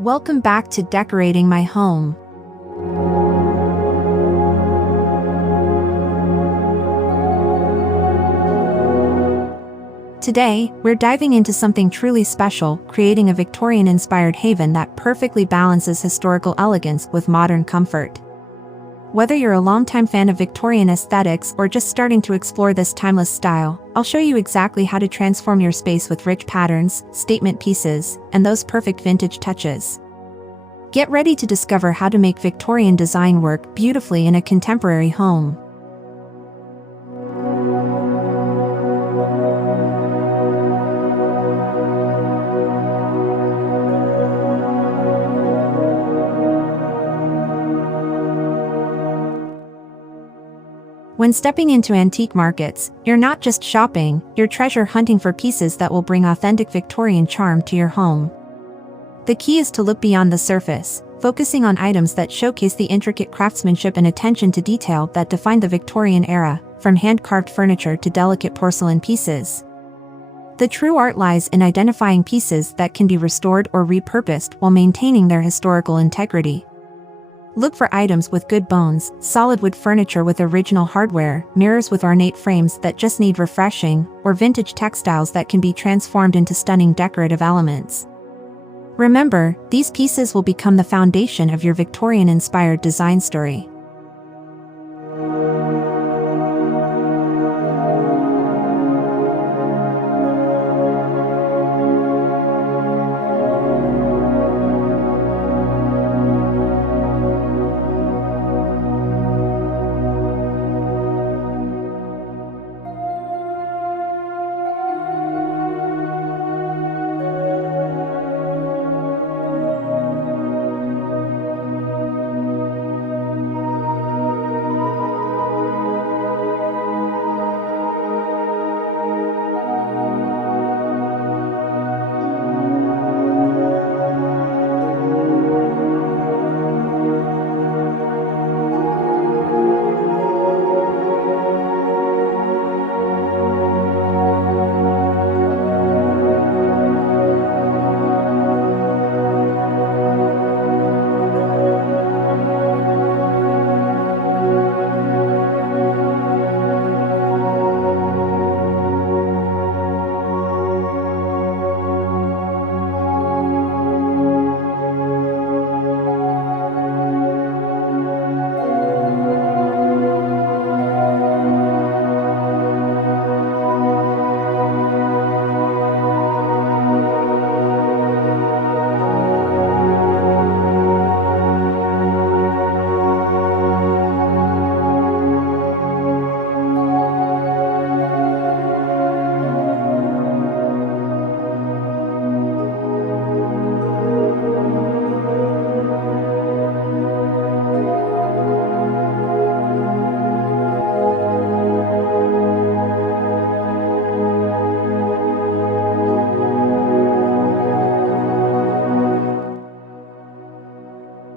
Welcome back to Decorating My Home. Today, we're diving into something truly special, creating a Victorian-inspired haven that perfectly balances historical elegance with modern comfort. Whether you're a longtime fan of Victorian aesthetics or just starting to explore this timeless style, I'll show you exactly how to transform your space with rich patterns, statement pieces, and those perfect vintage touches. Get ready to discover how to make Victorian design work beautifully in a contemporary home. When stepping into antique markets, you're not just shopping, you're treasure hunting for pieces that will bring authentic Victorian charm to your home. The key is to look beyond the surface, focusing on items that showcase the intricate craftsmanship and attention to detail that defined the Victorian era, from hand-carved furniture to delicate porcelain pieces. The true art lies in identifying pieces that can be restored or repurposed while maintaining their historical integrity. Look for items with good bones, solid wood furniture with original hardware, mirrors with ornate frames that just need refreshing, or vintage textiles that can be transformed into stunning decorative elements. Remember, these pieces will become the foundation of your Victorian-inspired design story.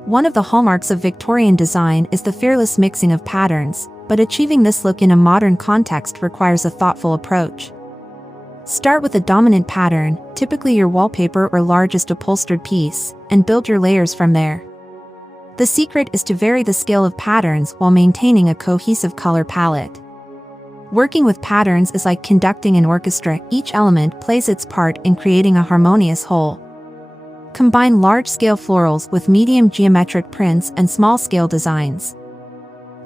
One of the hallmarks of Victorian design is the fearless mixing of patterns, but achieving this look in a modern context requires a thoughtful approach. Start with a dominant pattern, typically your wallpaper or largest upholstered piece, and build your layers from there. The secret is to vary the scale of patterns while maintaining a cohesive color palette. Working with patterns is like conducting an orchestra. Each element plays its part in creating a harmonious whole. Combine large-scale florals with medium geometric prints and small-scale designs.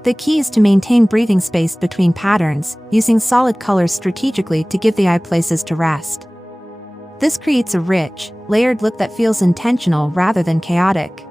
The key is to maintain breathing space between patterns, using solid colors strategically to give the eye places to rest. This creates a rich, layered look that feels intentional rather than chaotic.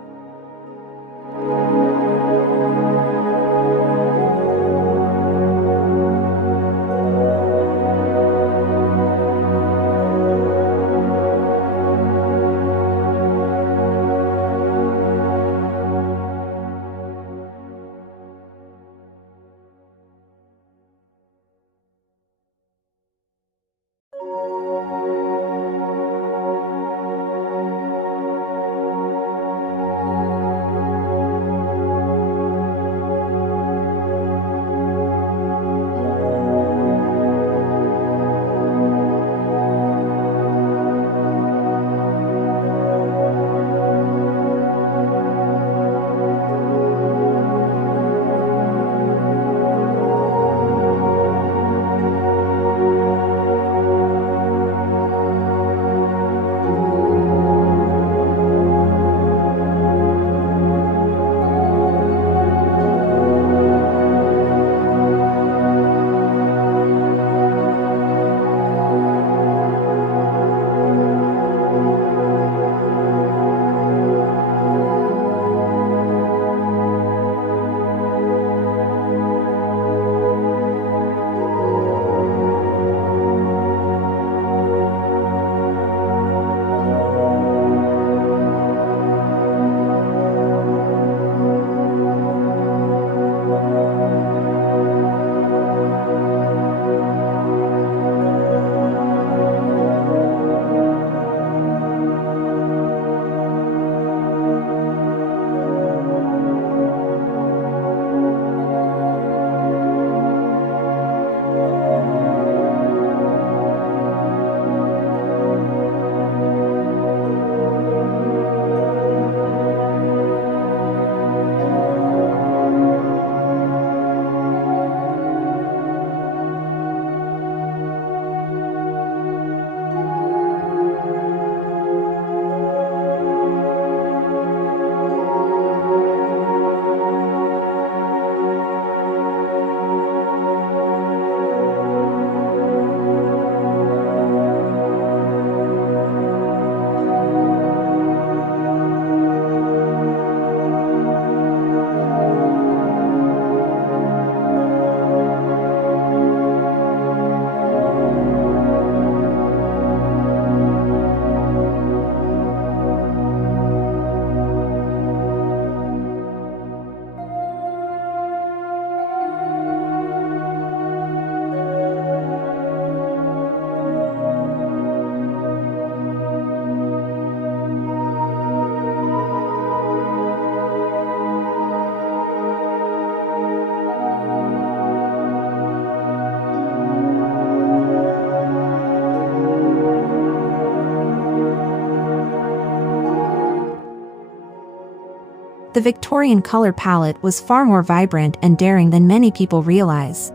The Victorian color palette was far more vibrant and daring than many people realize.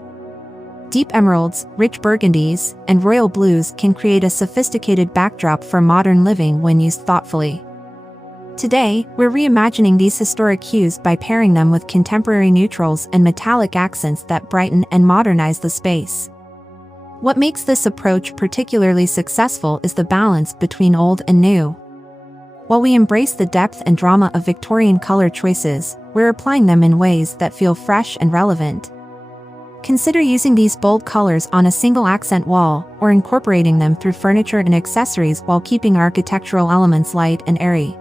Deep emeralds, rich burgundies, and royal blues can create a sophisticated backdrop for modern living when used thoughtfully. Today, we're reimagining these historic hues by pairing them with contemporary neutrals and metallic accents that brighten and modernize the space. What makes this approach particularly successful is the balance between old and new. While we embrace the depth and drama of Victorian color choices, we're applying them in ways that feel fresh and relevant. Consider using these bold colors on a single accent wall, or incorporating them through furniture and accessories while keeping architectural elements light and airy.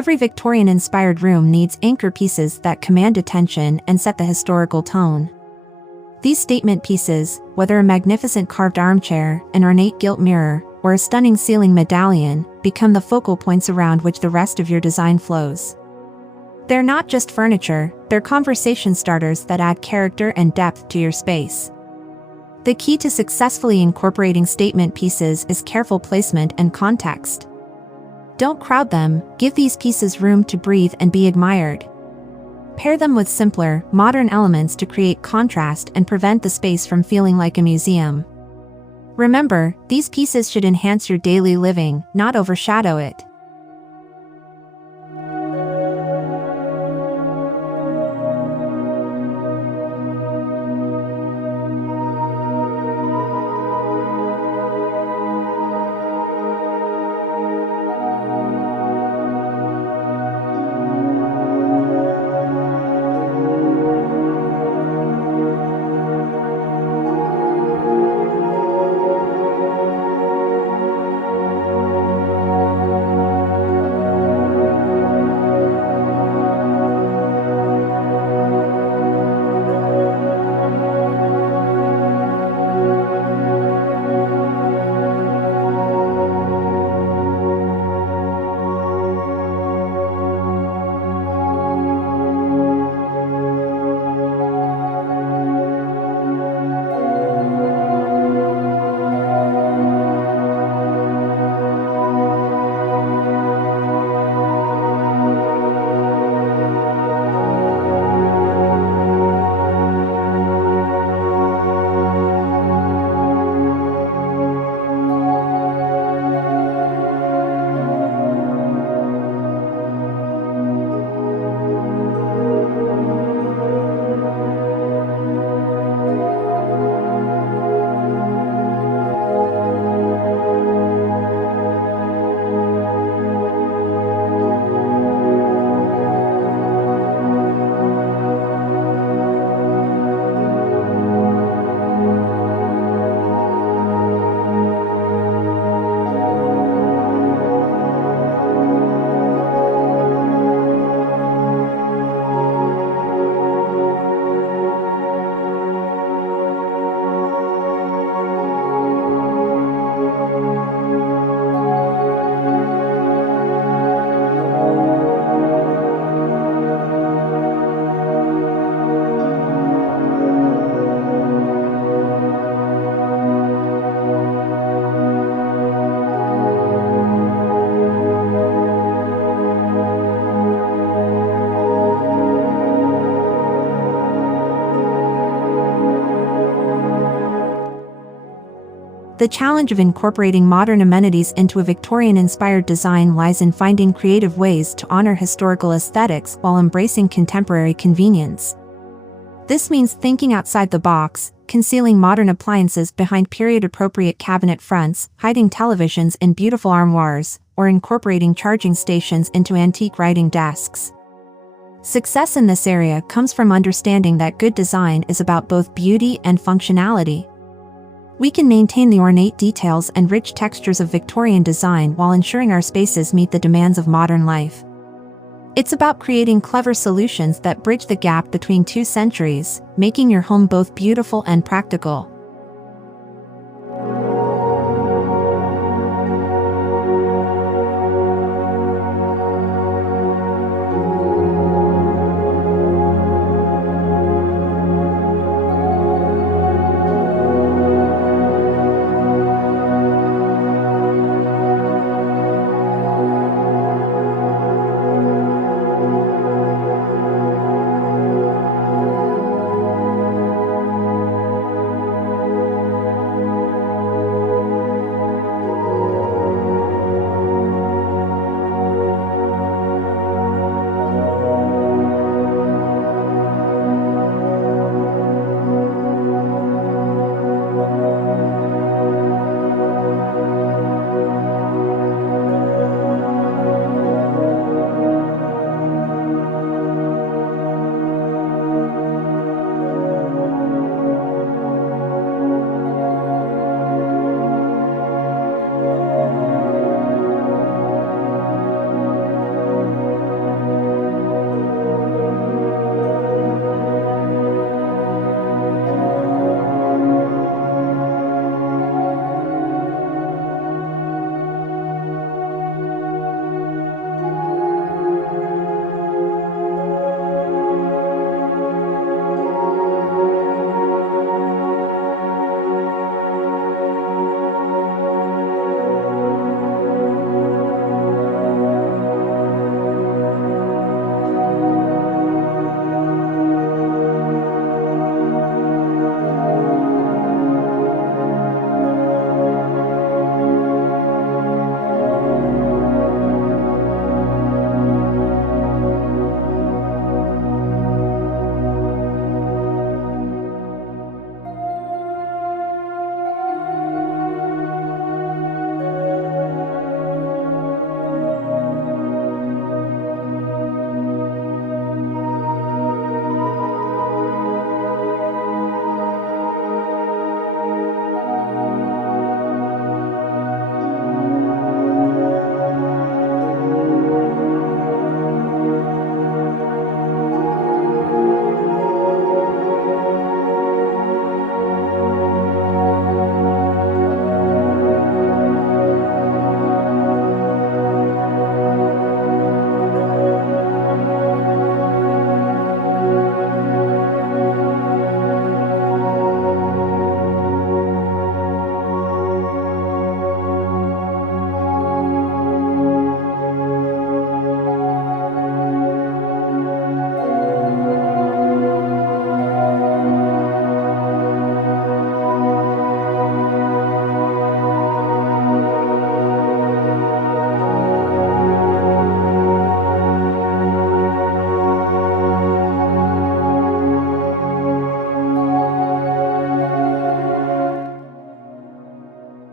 Every Victorian-inspired room needs anchor pieces that command attention and set the historical tone. These statement pieces, whether a magnificent carved armchair, an ornate gilt mirror, or a stunning ceiling medallion, become the focal points around which the rest of your design flows. They're not just furniture, they're conversation starters that add character and depth to your space. The key to successfully incorporating statement pieces is careful placement and context. Don't crowd them, give these pieces room to breathe and be admired. Pair them with simpler, modern elements to create contrast and prevent the space from feeling like a museum. Remember, these pieces should enhance your daily living, not overshadow it. The challenge of incorporating modern amenities into a Victorian-inspired design lies in finding creative ways to honor historical aesthetics while embracing contemporary convenience. This means thinking outside the box, concealing modern appliances behind period-appropriate cabinet fronts, hiding televisions in beautiful armoires, or incorporating charging stations into antique writing desks. Success in this area comes from understanding that good design is about both beauty and functionality. We can maintain the ornate details and rich textures of Victorian design while ensuring our spaces meet the demands of modern life. It's about creating clever solutions that bridge the gap between two centuries, making your home both beautiful and practical.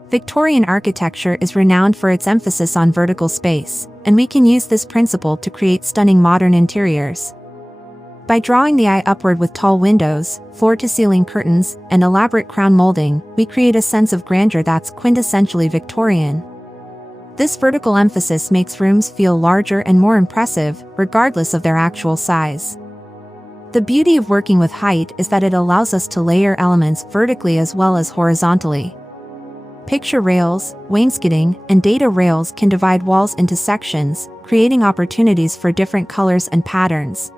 Victorian architecture is renowned for its emphasis on vertical space, and we can use this principle to create stunning modern interiors. By drawing the eye upward with tall windows, floor-to-ceiling curtains, and elaborate crown molding, we create a sense of grandeur that's quintessentially Victorian. This vertical emphasis makes rooms feel larger and more impressive, regardless of their actual size. The beauty of working with height is that it allows us to layer elements vertically as well as horizontally. Picture rails, wainscoting, and data rails can divide walls into sections, creating opportunities for different colors and patterns.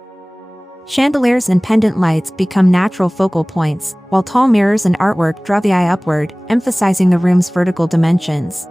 Chandeliers and pendant lights become natural focal points, while tall mirrors and artwork draw the eye upward, emphasizing the room's vertical dimensions.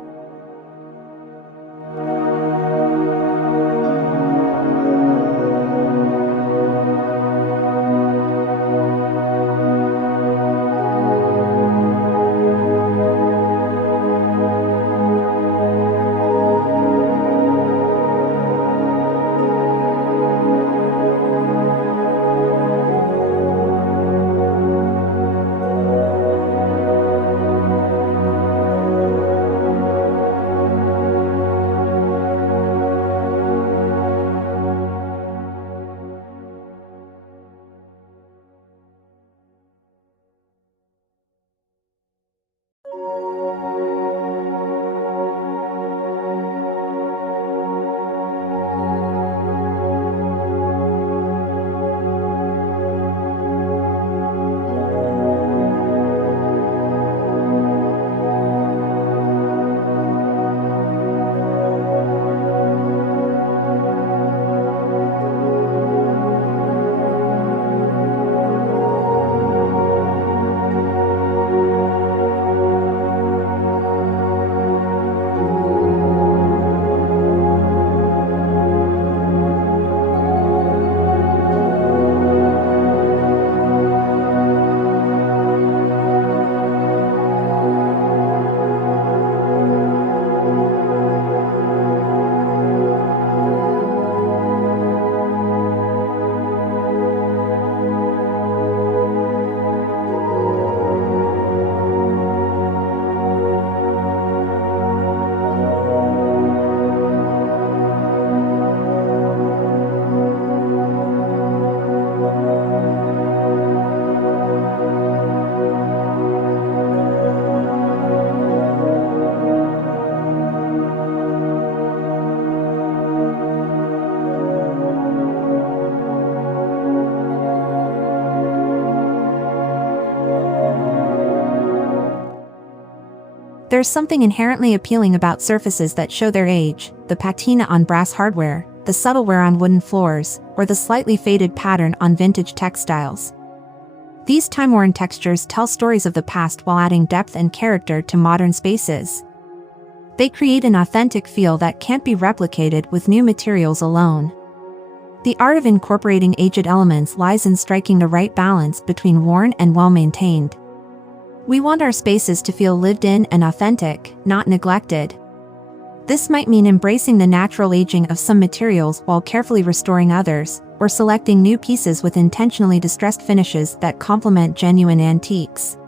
There's something inherently appealing about surfaces that show their age, the patina on brass hardware, the subtle wear on wooden floors, or the slightly faded pattern on vintage textiles. These time-worn textures tell stories of the past while adding depth and character to modern spaces. They create an authentic feel that can't be replicated with new materials alone. The art of incorporating aged elements lies in striking the right balance between worn and well-maintained. We want our spaces to feel lived in and authentic, not neglected. This might mean embracing the natural aging of some materials while carefully restoring others, or selecting new pieces with intentionally distressed finishes that complement genuine antiques.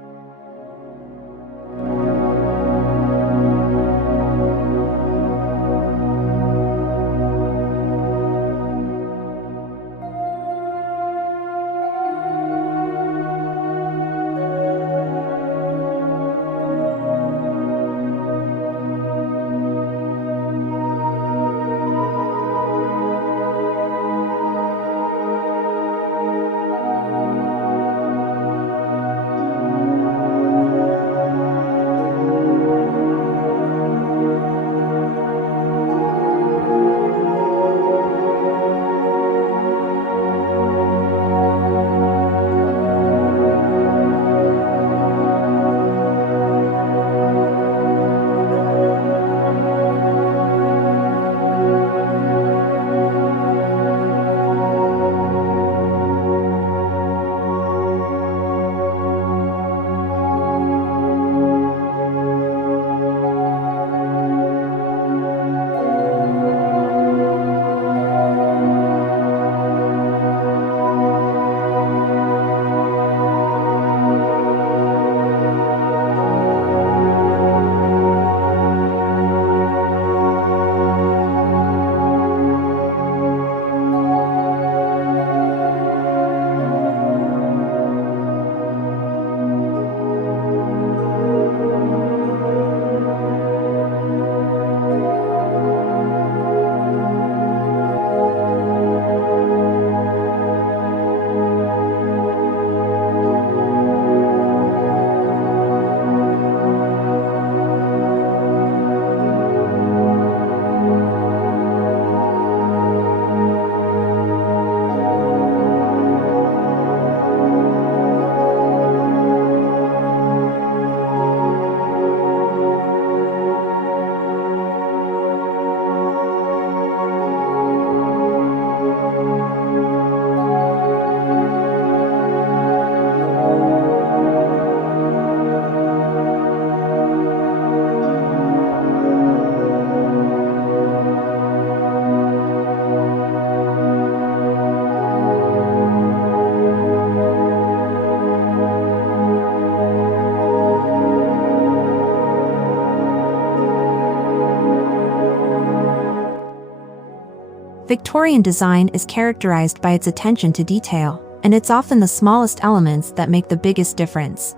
Victorian design is characterized by its attention to detail, and it's often the smallest elements that make the biggest difference.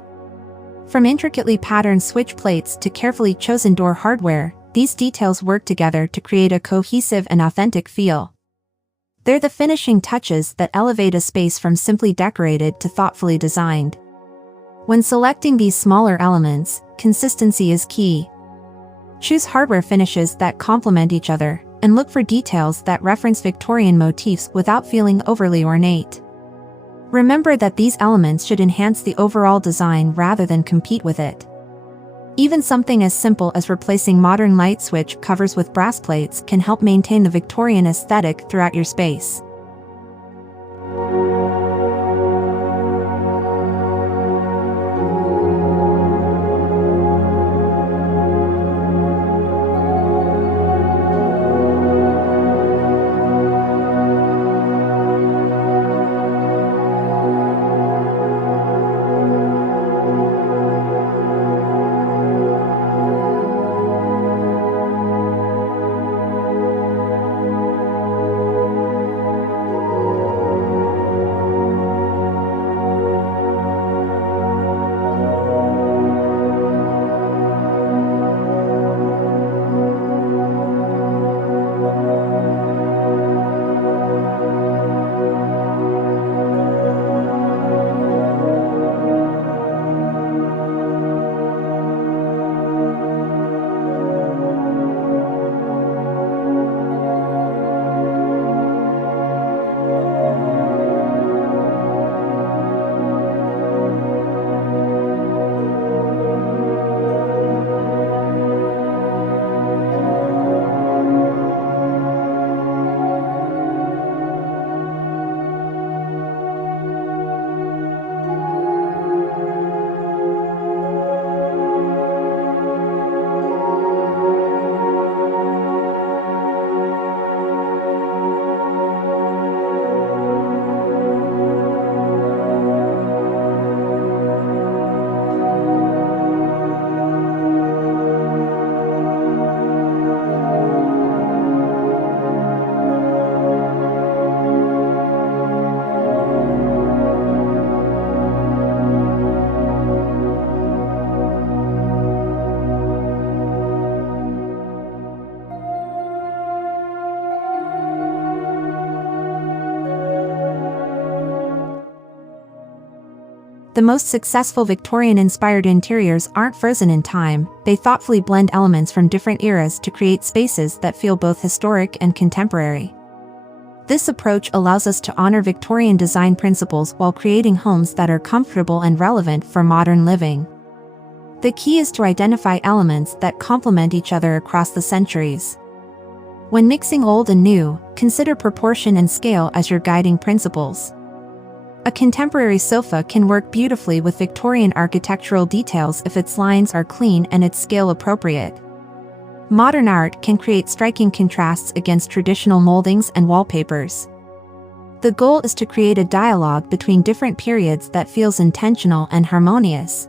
From intricately patterned switch plates to carefully chosen door hardware, these details work together to create a cohesive and authentic feel. They're the finishing touches that elevate a space from simply decorated to thoughtfully designed. When selecting these smaller elements, consistency is key. Choose hardware finishes that complement each other, and look for details that reference Victorian motifs without feeling overly ornate. Remember that these elements should enhance the overall design rather than compete with it. Even something as simple as replacing modern light switch covers with brass plates can help maintain the Victorian aesthetic throughout your space. The most successful Victorian-inspired interiors aren't frozen in time, they thoughtfully blend elements from different eras to create spaces that feel both historic and contemporary. This approach allows us to honor Victorian design principles while creating homes that are comfortable and relevant for modern living. The key is to identify elements that complement each other across the centuries. When mixing old and new, consider proportion and scale as your guiding principles. A contemporary sofa can work beautifully with Victorian architectural details if its lines are clean and its scale appropriate. Modern art can create striking contrasts against traditional moldings and wallpapers. The goal is to create a dialogue between different periods that feels intentional and harmonious.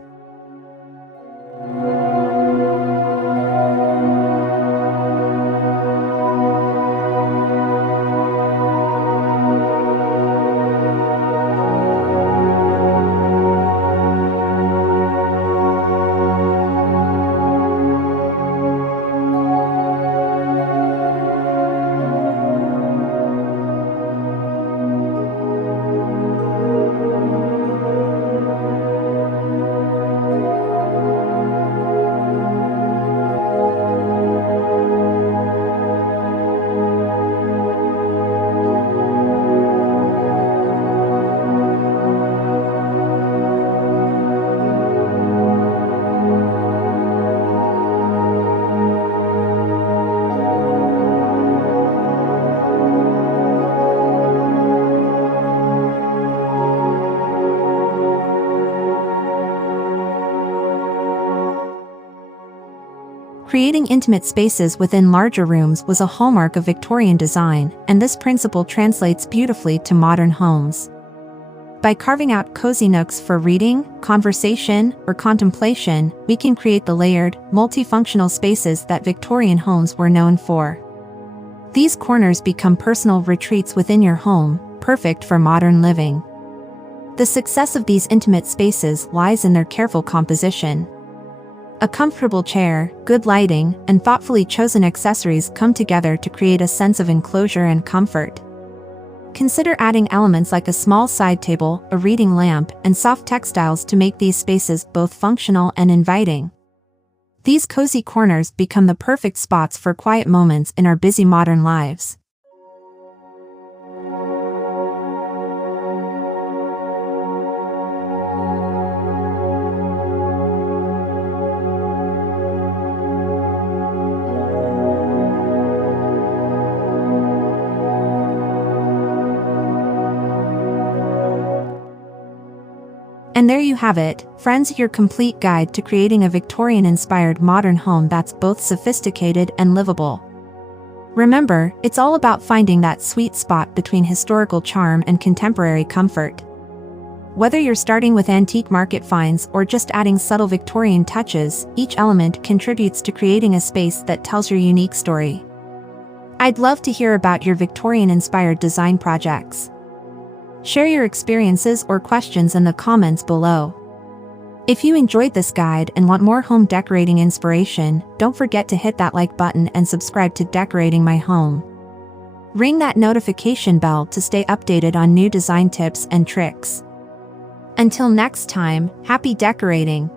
Creating intimate spaces within larger rooms was a hallmark of Victorian design, and this principle translates beautifully to modern homes. By carving out cozy nooks for reading, conversation, or contemplation, we can create the layered, multifunctional spaces that Victorian homes were known for. These corners become personal retreats within your home, perfect for modern living. The success of these intimate spaces lies in their careful composition. A comfortable chair, good lighting, and thoughtfully chosen accessories come together to create a sense of enclosure and comfort. Consider adding elements like a small side table, a reading lamp, and soft textiles to make these spaces both functional and inviting. These cozy corners become the perfect spots for quiet moments in our busy modern lives. And there you have it, friends, your complete guide to creating a Victorian-inspired modern home that's both sophisticated and livable. Remember, it's all about finding that sweet spot between historical charm and contemporary comfort. Whether you're starting with antique market finds or just adding subtle Victorian touches, each element contributes to creating a space that tells your unique story. I'd love to hear about your Victorian-inspired design projects. Share your experiences or questions in the comments below. If you enjoyed this guide and want more home decorating inspiration, don't forget to hit that like button and subscribe to Decorating My Home. Ring that notification bell to stay updated on new design tips and tricks. Until next time, happy decorating!